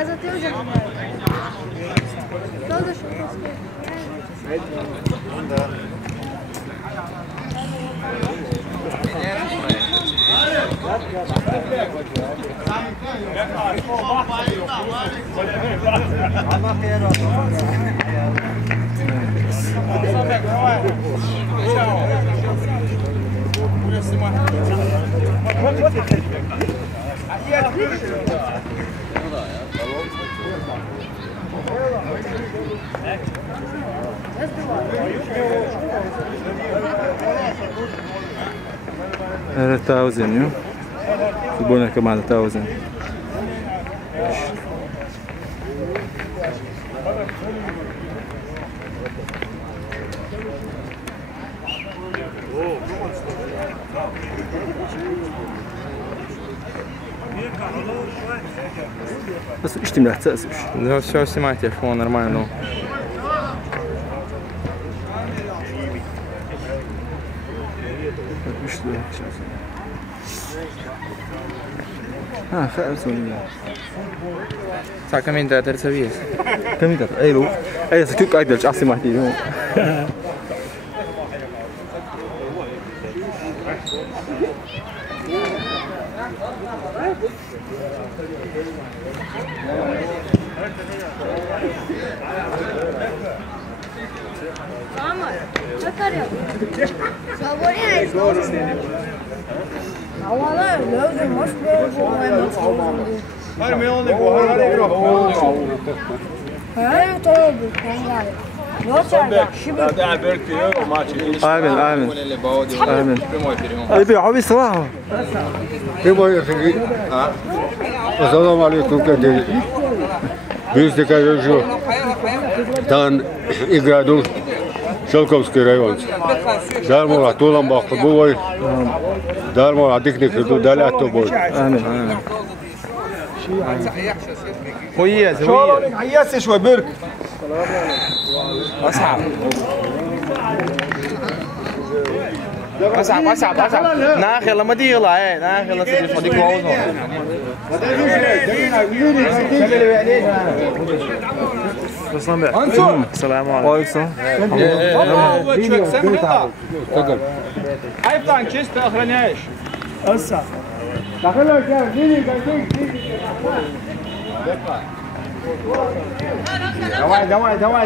casa tem o jardim. Todas as هذا تاوزن يبون كمان تاوزن بس ايش تملح تأسش؟ Да, все снимай телефон, нормально, ну. Sa caminho da terza via. Caminho da, ei lu, ei se tu cai del chassi mai di nu. Assalamu alaikum kadri. Бюсты кажу, там играду Шелковский район. Дармола толам бахты бой. Дармола дикник ду далят то бой. Амин. هي هيا شوي برك اصعب ناخي لما دي يلا ايه ناخي لا تجي فديك واوز السلام عليكم حيفطن كيست اخرناش هسه دخلوا يا ديني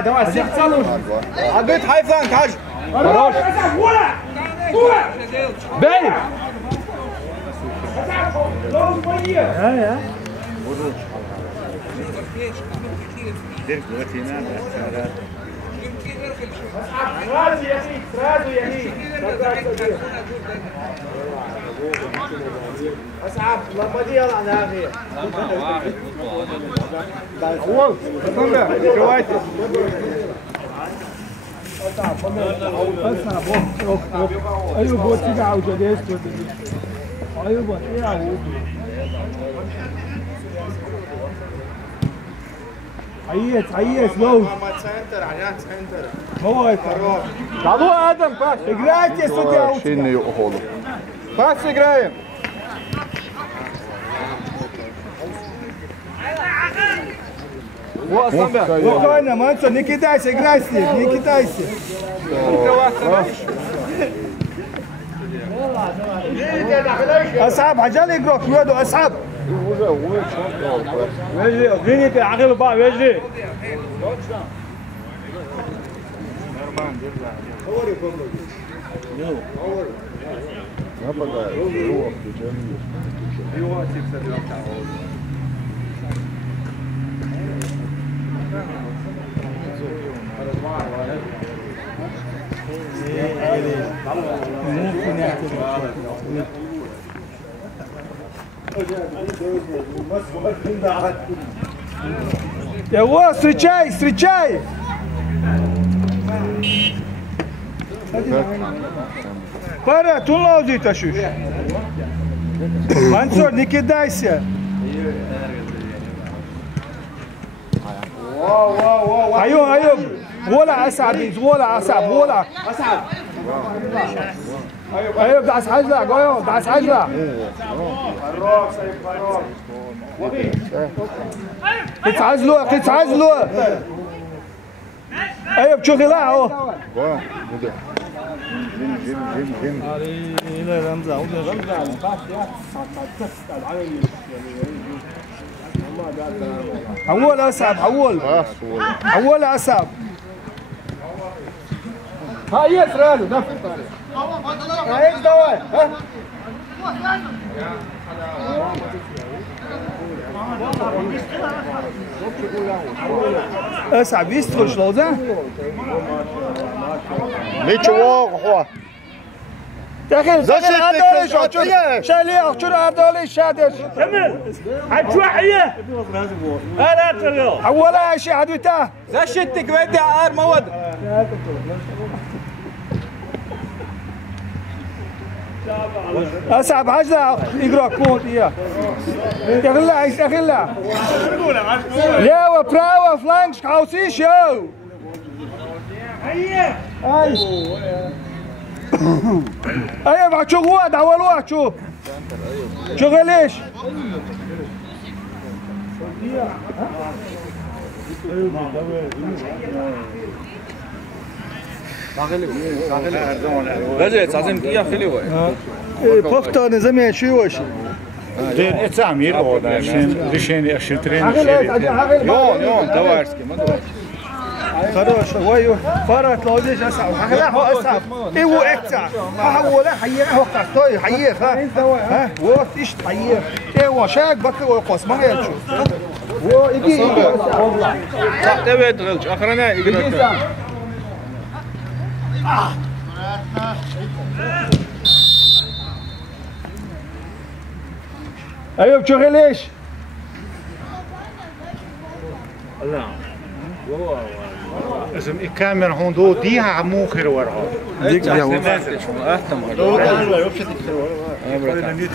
دواي سيحصلوش عديت حيفطن حاج خلاص باين ها أصعب لما دي يلا عندها غير أول روايتي أصعب أيوة بوتي عاوزة ليش أيوة بوتي عاوزة عيس لو هو يتحرك تعالوا آدم باس إجراءات يا سيدي أوت شيء يقولوا باس إجراء وقانا ما أنت نيكي دايس إجراءتي نيكي دايس أصحاب عجل يقرأ كيودو أصحاب ويجي غيني عقل بقى ويجي Evo, встречай! Пара, tu não audita, Xuxa. Mansur, не кидайся. Ayub, ولا أسعد ولا أسعد ولا أسعد. أيوب دعس حجلة، قايم دعس حجلة. تتعزلوا ايوه بتشوف اهو حول اسعد حول اسعد هاي يسرالو نفس هاي دواء اسعد بيستخدم شلوزه ليش واقع داخل اردالي شالي اخشر اردالي شادش كمل هتوحيه انا تلو اولا شيء عدوته زشتك بدي عار مواد اسعب عجله يقرا كود اياه داخل يا وبراو فلانش كاوسي شو اي بعد شو واحد اول واحد شو ليش رجعت عظيم يا خليوه بختار زمان شو وش دين اتعمير هذا عشان ليشين اشترين يوم توارسكي ما دوارسكي خلاص ويو فرت لوديش اسعى وحلا هو اسعى ايو اكتع حوله حيه وقت توي حيه ها وقت ايش حيه ايوه شاك بكر وقص ما يشوف هو يجي والله تبي تغلش اخرنا يجي ايوه بتشوفي ليش اسم الكاميرا هون دو ديها موخر وراها ديك يا